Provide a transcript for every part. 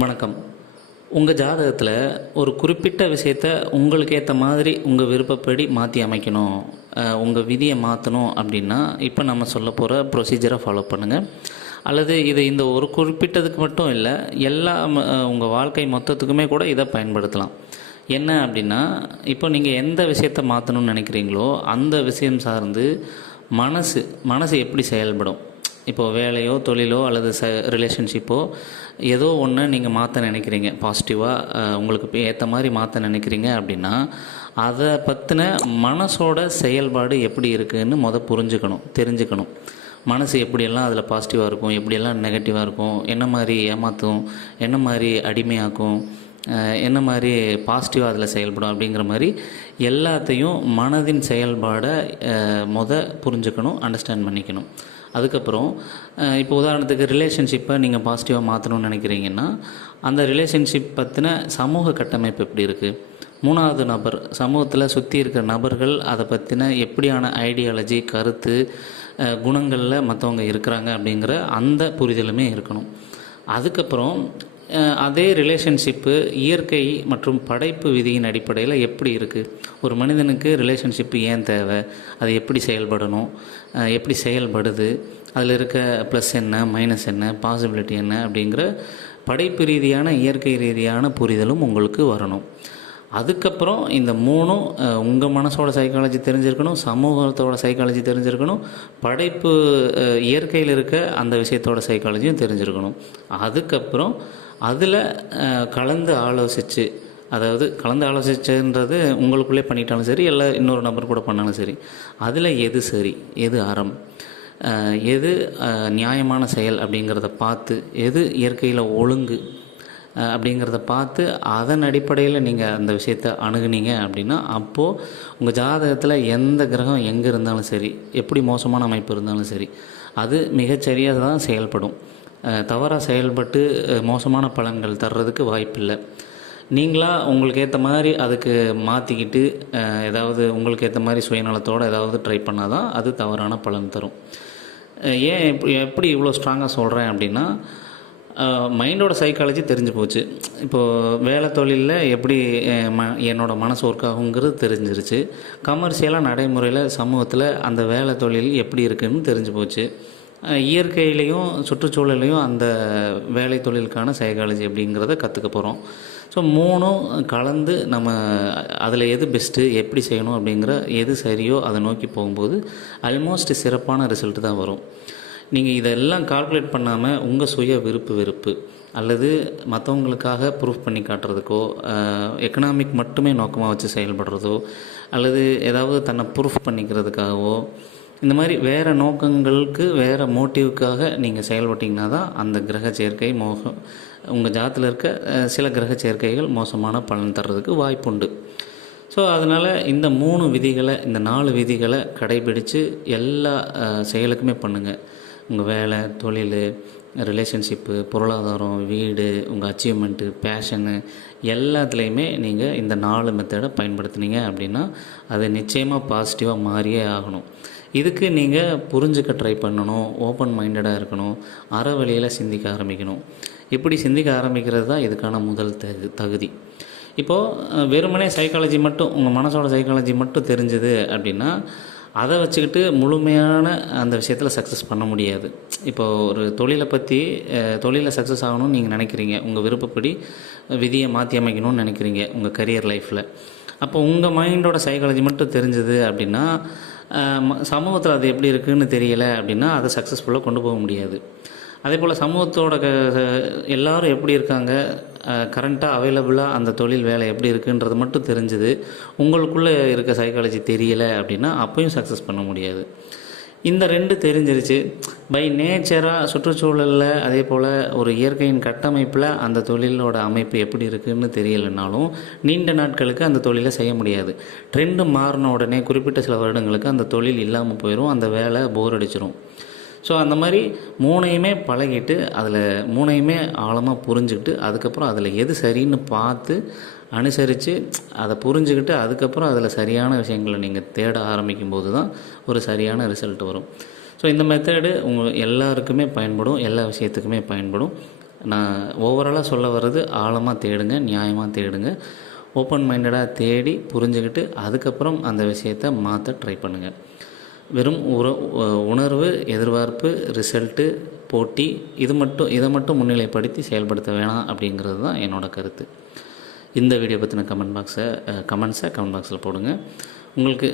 வணக்கம். உங்கள் ஜாதகத்தில் ஒரு குறிப்பிட்ட விஷயத்த உங்களுக்கு ஏற்ற மாதிரி உங்கள் விருப்பப்படி மாற்றி அமைக்கணும். உங்கள் விதியை மாற்றணும் அப்படின்னா இப்போ நம்ம சொல்ல போகிற ப்ரொசீஜரை ஃபாலோ பண்ணுங்கள் அல்லது இது இந்த ஒரு குறிப்பிட்டதுக்கு மட்டும் இல்லை எல்லா உங்கள் வாழ்க்கை மொத்தத்துக்குமே கூட இதை பயன்படுத்தலாம். என்ன அப்படின்னா இப்போ நீங்கள் எந்த விஷயத்தை மாற்றணும்னு நினைக்கிறீங்களோ அந்த விஷயம் சார்ந்து மனசு மனசு எப்படி செயல்படும்? இப்போது வேலையோ தொழிலோ அல்லது ச ரிலேஷன்ஷிப்போ ஏதோ ஒன்று நீங்கள் மாற்ற நினைக்கிறீங்க. பாசிட்டிவாக உங்களுக்கு ஏற்ற மாதிரி மாற்ற நினைக்கிறீங்க அப்படின்னா அதை பற்றின மனசோட செயல்பாடு எப்படி இருக்குதுன்னு முத புரிஞ்சுக்கணும் தெரிஞ்சுக்கணும். மனசு எப்படியெல்லாம் அதில் பாசிட்டிவாக இருக்கும் எப்படியெல்லாம் நெகட்டிவாக இருக்கும் என்ன மாதிரி ஏமாற்றும் என்ன மாதிரி அடிமையாக்கும் என்ன மாதிரி பாசிட்டிவாக அதில் செயல்படும் அப்படிங்கிற மாதிரி எல்லாத்தையும் மனதின் செயல்பாடை மொதல் முத புரிஞ்சுக்கணும் அண்டர்ஸ்டாண்ட் பண்ணிக்கணும். அதுக்கப்புறம் இப்போ உதாரணத்துக்கு ரிலேஷன்ஷிப்பை நீங்கள் பாசிட்டிவாக மாற்றணும்னு நினைக்கிறீங்கன்னா அந்த ரிலேஷன்ஷிப் பற்றின சமூக கட்டமைப்பு எப்படி இருக்குது மூணாவது நபர் சமூகத்தில் சுற்றி இருக்கிற நபர்கள் அதை பற்றின எப்படியான ஐடியாலஜி கருத்து குணங்களில் மற்றவங்க இருக்கிறாங்க அப்படிங்கிற அந்த புரிதலுமே இருக்கணும். அதுக்கப்புறம் அதே ரிலேஷன்ஷிப்பு இயற்கை மற்றும் படைப்பு விதியின் அடிப்படையில் எப்படி இருக்குது ஒரு மனிதனுக்கு ரிலேஷன்ஷிப்பு ஏன் தேவை? அது எப்படி செயல்படணும்? எப்படி செயல்படுது? அதில் இருக்க ப்ளஸ் என்ன மைனஸ் என்ன பாசிபிலிட்டி என்ன அப்படிங்கிற படைப்பு ரீதியான இயற்கை ரீதியான புரிதலும் உங்களுக்கு வரணும். அதுக்கப்புறம் இந்த மூணும் உங்கள் மனசோட சைக்காலஜி தெரிஞ்சிருக்கணும் சமூகத்தோட சைக்காலஜி தெரிஞ்சிருக்கணும் படைப்பு இயற்கையில் இருக்க அந்த விஷயத்தோட சைக்காலஜியும் தெரிஞ்சிருக்கணும். அதுக்கப்புறம் அதில் கலந்து ஆலோசித்து அதாவது கலந்து ஆலோசிச்சுன்றது உங்களுக்குள்ளே பண்ணிட்டாலும் சரி இல்லை இன்னொரு நபர் கூட பண்ணாலும் சரி அதில் எது சரி எது அறம் எது நியாயமான செயல் அப்படிங்கிறத பார்த்து எது இயற்கையில் ஒழுங்கு அப்படிங்கிறத பார்த்து அதன் அடிப்படையில் நீங்கள் அந்த விஷயத்தை அணுகுனீங்க அப்படின்னா அப்போது உங்கள் ஜாதகத்தில் எந்த கிரகம் எங்கே இருந்தாலும் சரி எப்படி மோசமான அமைப்பு இருந்தாலும் சரி அது மிகச்சரியாக தான் செயல்படும். தவறாக செயல்பட்டு மோசமான பலன்கள் தர்றதுக்கு வாய்ப்பில்லை. நீங்களாக உங்களுக்கு ஏற்ற மாதிரி அதுக்கு மாற்றிக்கிட்டு ஏதாவது உங்களுக்கு ஏற்ற மாதிரி சுயநலத்தோடு ஏதாவது ட்ரை பண்ணால் தான் அது தவறான பலன் தரும். ஏன் எப்படி இவ்வளோ ஸ்ட்ராங்காக சொல்கிறேன் அப்படின்னா மைண்டோட சைக்காலஜி தெரிஞ்சு போச்சு. இப்போது வேலை தொழிலில் எப்படி ம என்னோட மனசு ஒர்க் ஆகுங்கிறது தெரிஞ்சிருச்சு. கமர்ஷியலாக நடைமுறையில் சமூகத்தில் அந்த வேலை தொழில் எப்படி இருக்குன்னு தெரிஞ்சு போச்சு. இயற்கையிலையும் சுற்றுச்சூழலையும் அந்த வேலை தொழிலுக்கான சைக்காலஜி அப்படிங்கிறத கற்றுக்க போகிறோம் ஸோ மூணும் கலந்து நம்ம அதில் எது பெஸ்ட்டு எப்படி செய்யணும் அப்படிங்கிற எது சரியோ அதை நோக்கி போகும்போது ஆல்மோஸ்ட் சிறப்பான ரிசல்ட் தான் வரும். நீங்கள் இதெல்லாம் கால்குலேட் பண்ணாமல் உங்கள் சுய விருப்பு வெறுப்பு அல்லது மற்றவங்களுக்காக ப்ரூஃப் பண்ணி காட்டுறதுக்கோ எக்கனாமிக் மட்டுமே நோக்கமாக வச்சு செயல்படுறதோ அல்லது ஏதாவது தன்னை ப்ரூஃப் பண்ணிக்கிறதுக்காகவோ இந்த மாதிரி வேறு நோக்கங்களுக்கு வேறு மோட்டிவுக்காக நீங்கள் செயல்பட்டிங்கன்னா தான் அந்த கிரக சேர்க்கை மோகம் உங்கள் ஜாத்தில் இருக்க சில கிரக சேர்க்கைகள் மோசமான பலன் தர்றதுக்கு வாய்ப்புண்டு. ஸோ அதனால் இந்த மூணு விதிகளை இந்த நாலு விதிகளை கடைபிடித்து எல்லா செயலுக்குமே பண்ணுங்கள் உங்கள் வேலை தொழில் ரிலேஷன்ஷிப்பு பொருளாதாரம் வீடு உங்கள் அச்சீவ்மெண்ட்டு பேஷனு எல்லாத்துலேயுமே நீங்கள் இந்த நாலு மெத்தடை பயன்படுத்துனீங்க அப்படின்னா அது நிச்சயமாக பாசிட்டிவாக மாறியே ஆகணும். இதுக்கு நீங்கள் புரிஞ்சுக்க ட்ரை பண்ணணும் ஓப்பன் மைண்டடாக இருக்கணும் அற வழியில் சிந்திக்க ஆரம்பிக்கணும். இப்படி சிந்திக்க ஆரம்பிக்கிறது தான் இதுக்கான முதல் தகு தகுதி. இப்போது வெறுமனே சைக்காலஜி மட்டும் உங்கள் மனசோட சைக்காலஜி மட்டும் தெரிஞ்சுது அப்படின்னா அதை வச்சுக்கிட்டு முழுமையான அந்த விஷயத்தில் சக்ஸஸ் பண்ண முடியாது. இப்போது ஒரு தொழிலை பற்றி தொழிலில் சக்ஸஸ் ஆகணும்னு நீங்கள் நினைக்கிறீங்க. உங்கள் விருப்பப்படி விதியை மாற்றி அமைக்கணும்னு நினைக்கிறீங்க உங்கள் கரியர் லைஃப்பில் அப்போ உங்கள் மைண்டோட சைக்காலஜி மட்டும் தெரிஞ்சது அப்படின்னா சமூகத்தில் அது எப்படி இருக்குதுன்னு தெரியலை அப்படின்னா அதை சக்ஸஸ்ஃபுல்லாக கொண்டு போக முடியாது. அதே போல் சமூகத்தோட க எல்லாரும் எப்படி இருக்காங்க? கரண்ட்டாக அவைலபிளாக அந்த தொழில் வேலை எப்படி இருக்குன்றது மட்டும் தெரிஞ்சுது. உங்களுக்குள்ளே இருக்க சைக்காலஜி தெரியலை அப்படின்னா அப்பையும் சக்ஸஸ் பண்ண முடியாது. இந்த ரெண்டு தெரிஞ்சிருச்சு. பை நேச்சராக சுற்றுச்சூழலில் அதே போல் ஒரு இயற்கையின் கட்டமைப்பில் அந்த தொழிலோட அமைப்பு எப்படி இருக்குதுன்னு தெரியலைனாலும் நீண்ட நாட்களுக்கு அந்த தொழிலை செய்ய முடியாது. ட்ரெண்டு மாறின உடனே குறிப்பிட்ட சில வருடங்களுக்கு அந்த தொழில் இல்லாமல் போயிடும் அந்த வேலை போர் அடிச்சிடும் ஸோ அந்த மாதிரி மூணையுமே பழகிட்டு அதில் மூணையுமே ஆழமாக புரிஞ்சுக்கிட்டு அதுக்கப்புறம் அதில் எது சரின்னு பார்த்து அனுசரித்து அதை புரிஞ்சுக்கிட்டு அதுக்கப்புறம் அதில் சரியான விஷயங்களை நீங்கள் தேட ஆரம்பிக்கும் போது தான் ஒரு சரியான ரிசல்ட் வரும். ஸோ இந்த மெத்தடு உங்கள் எல்லாருக்குமே பயன்படும் எல்லா விஷயத்துக்குமே பயன்படும். நான் ஓவராலாக சொல்ல வர்றது ஆழமாக தேடுங்க நியாயமாக தேடுங்க. ஓப்பன் மைண்டடாக தேடி புரிஞ்சுக்கிட்டு அதுக்கப்புறம் அந்த விஷயத்தை மாற்ற ட்ரை பண்ணுங்கள் வெறும் உற உணர்வு எதிர்பார்ப்பு ரிசல்ட்டு போட்டி இது மட்டும் இதை மட்டும் முன்னிலைப்படுத்தி செயல்படுத்த வேணாம் அப்படிங்கிறது தான் என்னோடய கருத்து. இந்த வீடியோ பற்றின கமெண்ட் பாக்ஸை கமெண்ட்ஸை கமெண்ட் பாக்ஸில் போடுங்க. உங்களுக்கு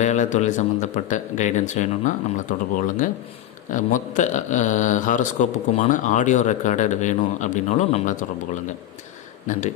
வேலை தொழில் சம்மந்தப்பட்ட கைடன்ஸ் வேணும்னா நம்மளை தொடர்பு கொள்ளுங்கள் மொத்த ஹாரோஸ்கோப்புக்குமான ஆடியோ ரெக்கார்டட் வேணும் அப்படின்னாலும் நம்மளை தொடர்பு கொள்ளுங்கள் நன்றி.